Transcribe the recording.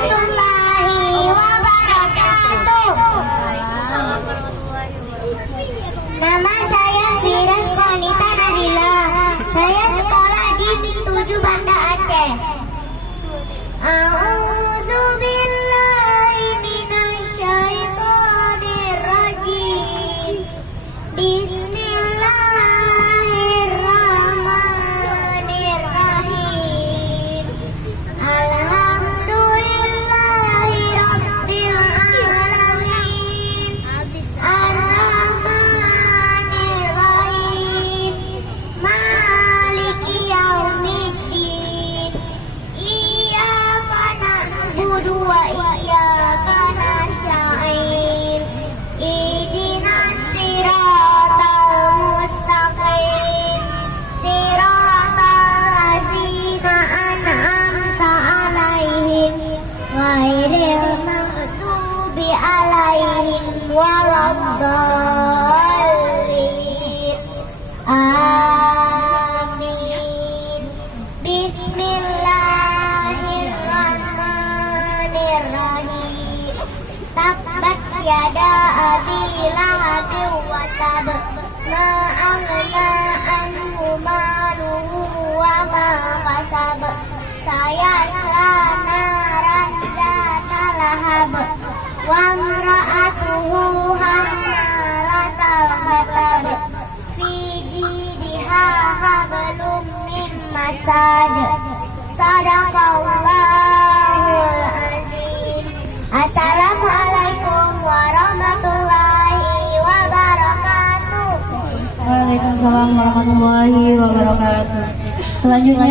warahmatullahi wabarakatuh. Nama saya Firas Konita Nadila. Saya sekolah di Pintu 7 Banda Aceh. A'udzubillahi minasyaitonir rajim. Bismillahirrahmanirrahim. Alhamdulillahi rabbil alamin. Ar-Rahmanir-Rahim. Maliki yaumiddin. Iyyaka na'budu wa iyyaka nasta'in. Ihdinas siratal mustaqim. Siratal ladzina an'amta 'alaihim ghairil maghdubi 'alaihim waladdallin. Amin. Bismillahirrahmanirrahim. Tabbat yada abi lahabin wa tab. Ma aghna anhu maluhu wa ma kasab. Sayasla naran zata lahab. Wa imra'atuhu hammalatal hatab. Fi jidha hablum min masad. Sadaqallahul azim. Assalamualaikum warahmatullahi wabarakatuh. Waalaikumsalam warahmatullahi wabarakatuh. Selanjutnya